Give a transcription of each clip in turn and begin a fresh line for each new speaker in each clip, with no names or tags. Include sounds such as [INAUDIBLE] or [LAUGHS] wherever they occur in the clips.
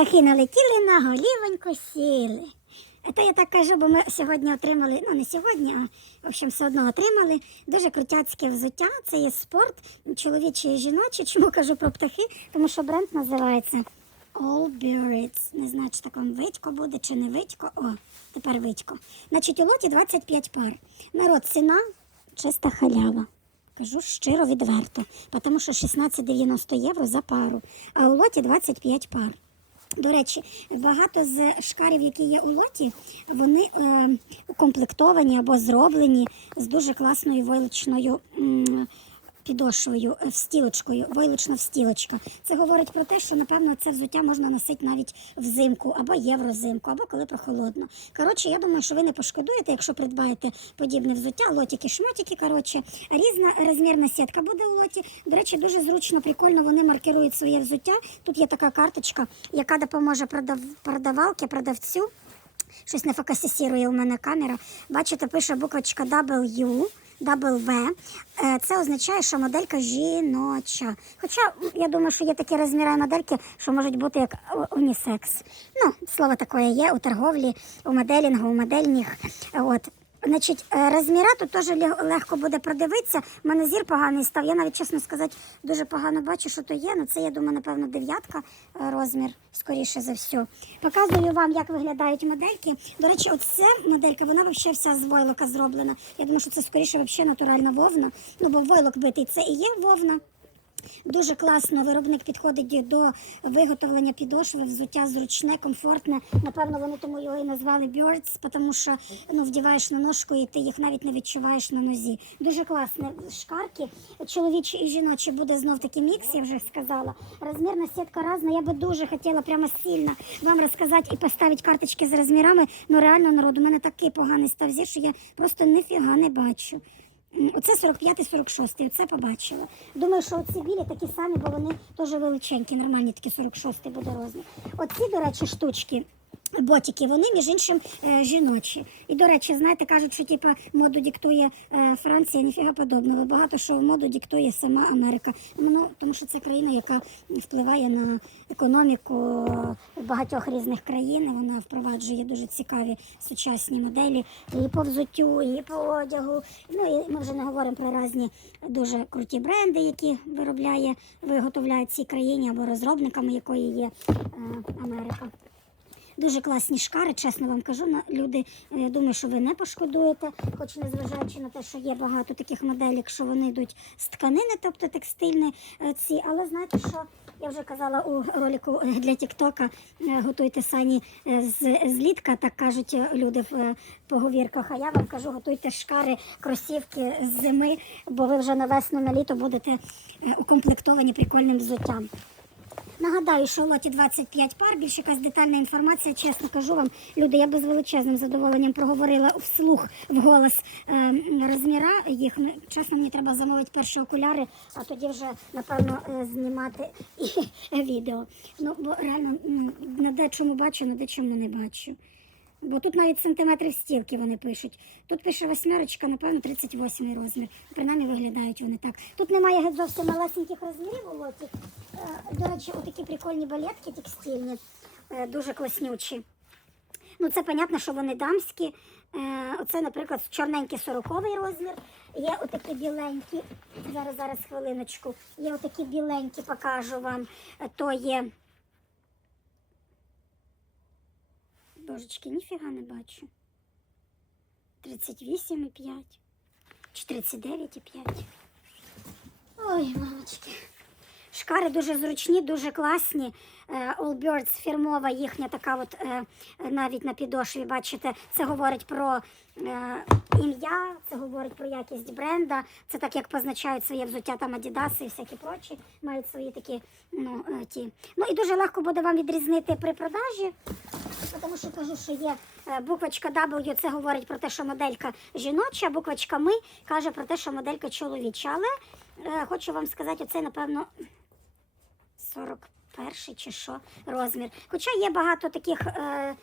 Птахи налетіли на голівоньку сіли. Це я так кажу, бо ми сьогодні отримали, ну не сьогодні, а в общем, все одно отримали дуже крутяцьке взуття. Це є спорт, чоловічий і жіночий. Чому кажу про птахи? Тому що бренд називається All Birds. Не знаю, чи таком витько буде, чи не витько. О, тепер витько. Значить, у лоті 25 пар. Народ, ціна чиста халява. Кажу щиро відверто, тому що 16,90 євро за пару, а у лоті 25 пар. До речі, багато з шкарів, які є у лоті, вони е, укомплектовані або зроблені з дуже класною вилучною. м, підошвою, е, встілочкою, войлочна встілочка. Це говорить про те, що напевно це взуття можна носити навіть взимку або єврозимку, або коли прохолодно. Коротше, я думаю, що ви не пошкодуєте, якщо придбаєте подібне взуття, лотики, шмотики. Коротше, різна розмірна сітка буде у лоті. До речі, дуже зручно, прикольно вони маркирують своє взуття. Тут є така карточка, яка допоможе продав... продавалки, продавцю. Щось не фокусує у мене камера. Бачите, пише буквочка W. W. Е, Це означає, що моделька жіноча. Хоча я думаю, що є такі розміри модельки, що можуть бути як унісекс. Ну, слово таке є у торговлі, у моделінгу, у модельних. От. Значить, е, розміра тут теж легко буде продивитися. У мене зір поганий став. Я навіть, чесно сказати, дуже погано бачу, що то є. Ну, це, я думаю, напевно, дев'ятка е, розмір, скоріше за все. Показую вам, як виглядають модельки. До речі, оця моделька, вона взагалі вся з войлока зроблена. Я думаю, що це скоріше взагалі натуральна вовна. Ну, бо войлок битий це і є вовна. Дуже класно виробник підходить до виготовлення підошви, взуття зручне, комфортне. Напевно, вони тому його і назвали Birds, тому що ну, вдіваєш на ножку і ти їх навіть не відчуваєш на нозі. Дуже класне шкарки. Чоловічі і жіночі буде знов таки мікс, я вже сказала. Розмірна сітка різна. Я би дуже хотіла прямо сильно вам розказати і поставити карточки з розмірами. Ну реально народ, у мене такий поганий став зір, що я просто ніфіга не бачу. Оце 45-46, оце побачила. Думаю, що оці білі такі самі, бо вони теж величенькі, нормальні такі 46 буде розмір. Оці, до речі, штучки. Ботики, вони між іншим е, жіночі. І до речі, знаєте, кажуть, що типа моду диктує е, Франція, ніфіга подобного. Багато що в моду диктує сама Америка. Ну тому що це країна, яка впливає на економіку багатьох різних країн. Вона впроваджує дуже цікаві сучасні моделі і по взуттю, і по одягу. Ну і ми вже не говоримо про різні дуже круті бренди, які виробляє, виготовляють ці країні або розробниками якої є е, Америка. Дуже класні шкари, чесно вам кажу. Люди, е, думаю, що ви не пошкодуєте, хоч незважаючи на те, що є багато таких моделей, що вони йдуть з тканини, тобто текстильні е, ці. Але знаєте, що я вже казала у ролику е, для Тіктока, готуйте сані з, з літка, так кажуть люди в поговірках. А я вам кажу, готуйте шкари, кросівки з зими, бо ви вже на весну на літо будете укомплектовані прикольним взуттям. Нагадаю, що у лоті 25 пар, більш якась детальна інформація, чесно кажу вам, люди, я би з величезним задоволенням проговорила вслух вголос е, розміра їх. Ну, Чесно, мені треба замовити перші окуляри, а тоді вже, напевно, е, знімати і [LAUGHS] відео. Ну, бо реально на дечому бачу, на дечому не бачу. Бо тут навіть сантиметрів стілки вони пишуть. Тут пише восьмерочка, напевно, 38 розмір. Принаймні виглядають вони так. Тут немає зовсім малесеньких розмірів у лоті. Е, До речі, отакі прикольні балетки текстильні, е, дуже класнючі. Ну, це понятно, що вони дамські. Е, Оце, наприклад, чорненький 40 розмір. Є отакі біленькі. Зараз, зараз хвилиночку. Є отакі біленькі, покажу вам. То є. Божечки, ніфіга не бачу. 38,5 чи 39,5. Ой, мамочки. Шкари дуже зручні, дуже класні. Е, Allbirds фірмова їхня така, от е, навіть на підошві, бачите, це говорить про е, ім'я, це говорить про якість бренда. Це так, як позначають своє взуття там Adidas і всякі прочі, мають свої такі, ну, ті. Ну і дуже легко буде вам відрізнити при продажі, тому що кажу, що є буквочка W, це говорить про те, що моделька жіноча, буквочка ми каже про те, що моделька чоловіча. Але хочу вам сказати, оце, напевно, 40 41 чи що розмір. Хоча є багато таких е,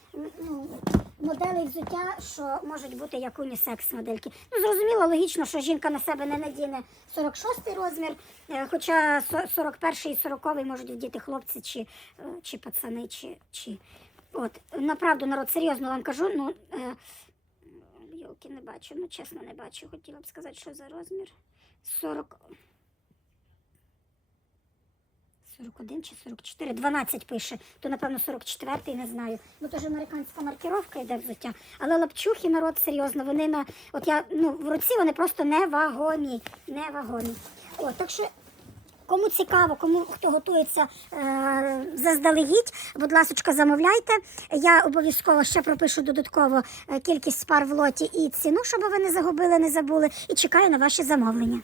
моделей взуття, що можуть бути як унісекс модельки. Ну, зрозуміло, логічно, що жінка на себе не надіне 46 розмір, е, хоча со- 41 і 40 можуть вдіти хлопці чи, е, чи пацани, чи, чи. От, направду, народ, серйозно вам кажу, ну. Е, Йолки не бачу, ну чесно не бачу. Хотіла б сказати, що за розмір. 40. 41 чи 44, 12 пише, то напевно 44, не знаю. Ну то ж американська маркіровка йде взуття. Але лапчухи, народ, серйозно, вони на от я ну в руці вони просто невагомі. Невагомі. О, так що. Кому цікаво, кому хто готується е, заздалегідь, будь ласка, замовляйте. Я обов'язково ще пропишу додатково е, кількість пар в лоті і ціну, щоб ви не загубили, не забули. І чекаю на ваші замовлення.